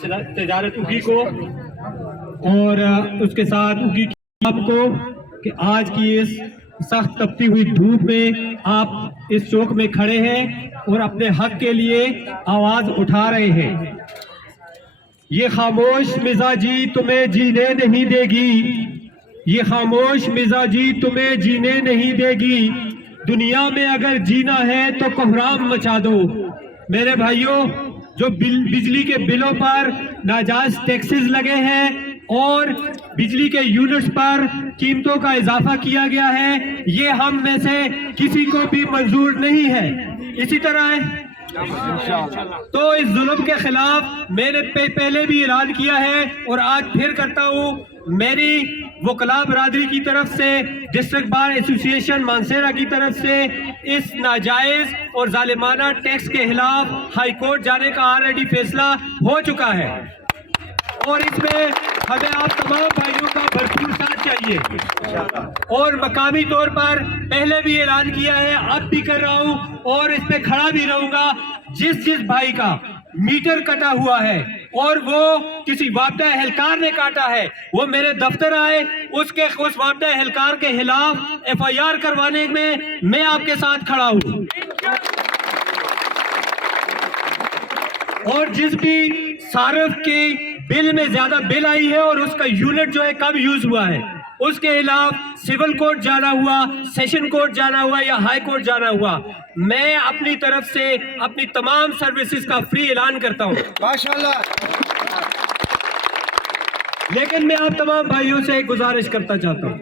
تجارت اگی کو اور اس کے ساتھ اگی آپ کو کہ آج کی اس سخت تپتی ہوئی دھوپ میں آپ اس چوک میں کھڑے ہیں اور اپنے حق کے لیے آواز اٹھا رہے ہیں۔ یہ خاموش مزاجی تمہیں جینے نہیں دے گی، یہ خاموش مزاجی تمہیں جینے نہیں دے گی، دنیا میں اگر جینا ہے تو کوہرام مچا دو۔ میرے بھائیوں، جو بجلی کے بلوں پر ناجائز ٹیکسز لگے ہیں اور بجلی کے یونٹس پر قیمتوں کا اضافہ کیا گیا ہے، یہ ہم میں سے کسی کو بھی منظور نہیں ہے۔ اسی طرح تو اس ظلم کے خلاف میں نے پہلے بھی اعلان کیا ہے اور آج پھر کرتا ہوں، میری وکلاء برادری کی طرف سے، ڈسٹرکٹ بار ایسوسی ایشن مانسیرا کی طرف سے اس ناجائز اور ظالمانہ ٹیکس کے خلاف ہائی کورٹ جانے کا آلریڈی فیصلہ ہو چکا ہے اور اس میں ہمیں آپ تمام بھائیوں کا بھرپور ساتھ چاہیے۔ اور مقامی طور پر پہلے بھی اعلان کیا ہے، اب بھی کر رہا ہوں اور اس پہ کھڑا بھی رہوں گا، جس بھائی کا میٹر کٹا ہوا ہے اور وہ کسی وابدہ اہلکار نے کاٹا ہے، وہ میرے دفتر آئے، اس وابدہ اہلکار کے خلاف ایف آئی آر کروانے میں آپ کے ساتھ کھڑا ہوں۔ اور جس بھی صارف کے بل میں زیادہ بل آئی ہے اور اس کا یونٹ جو ہے کم یوز ہوا ہے، اس کے خلاف سول کورٹ جانا ہوا، سیشن کورٹ جانا ہوا یا ہائی کورٹ جانا ہوا، میں اپنی طرف سے اپنی تمام سروسز کا فری اعلان کرتا ہوں۔ ماشاءاللہ۔ لیکن میں آپ تمام بھائیوں سے ایک گزارش کرتا چاہتا ہوں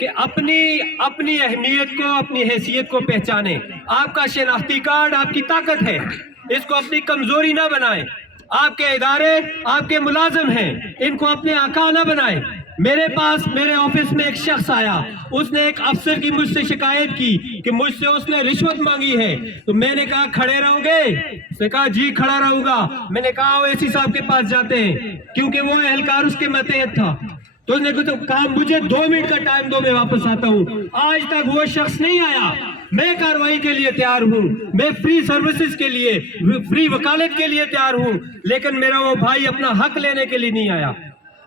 کہ اپنی اہمیت کو، اپنی حیثیت کو پہچانیں۔ آپ کا شناختی کارڈ آپ کی طاقت ہے، اس کو اپنی کمزوری نہ بنائیں۔ آپ کے ادارے آپ کے ملازم ہیں، ان کو اپنے آقا نہ بنائیں۔ میرے آفس میں ایک شخص آیا، اس نے ایک افسر کی مجھ سے شکایت کی کہ مجھ سے اس نے رشوت مانگی ہے، تو میں نے کہا کھڑے رہو گے؟ اس نے کہا جی کھڑا رہوں گا۔ میں نے کہا وہ اے سی صاحب کے پاس جاتے ہیں، کیونکہ وہ اہلکار اس کے ماتحت تھا، تو اس نے کہا مجھے 2 منٹ کا ٹائم دو، میں واپس آتا ہوں۔ آج تک وہ شخص نہیں آیا۔ میں کارروائی کے لیے تیار ہوں، میں فری سروسز کے لیے، فری وکالت کے لیے تیار ہوں، لیکن میرا وہ بھائی اپنا حق لینے کے لیے نہیں آیا۔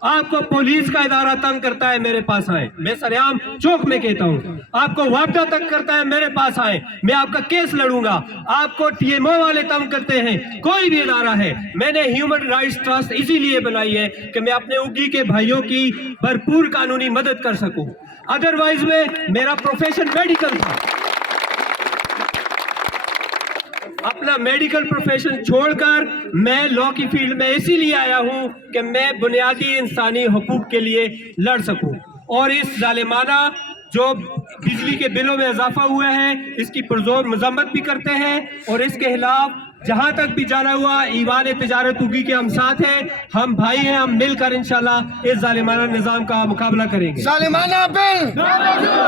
آپ کو پولیس کا ادارہ تنگ کرتا ہے، میرے پاس آئیں، میں سریعام چوک میں کہتا ہوں۔ آپ کو وابدہ تنگ کرتا ہے، میرے پاس آئیں، میں آپ کا کیس لڑوں گا۔ آپ کو ٹی ایم او والے تنگ کرتے ہیں، کوئی بھی ادارہ ہے، میں نے ہیومن رائٹس ٹرسٹ اسی لیے بنائی ہے کہ میں اپنے اگی کے بھائیوں کی بھرپور قانونی مدد کر سکوں۔ ادروائز میں میرا پروفیشن میڈیکل تھا، اپنا میڈیکل پروفیشن چھوڑ کر میں لا کی فیلڈ میں اسی لیے آیا ہوں کہ میں بنیادی انسانی حقوق کے لیے لڑ سکوں، اور اس ظالمانہ جو بجلی کے بلوں میں اضافہ ہوا ہے اس کی پرزور مذمت بھی کرتے ہیں، اور اس کے خلاف جہاں تک بھی جانا ہوا ایوان تجارت اگی کے ہم ساتھ ہیں، ہم بھائی ہیں، ہم مل کر انشاءاللہ اس ظالمانہ نظام کا مقابلہ کریں گے۔ ظالمانہ بل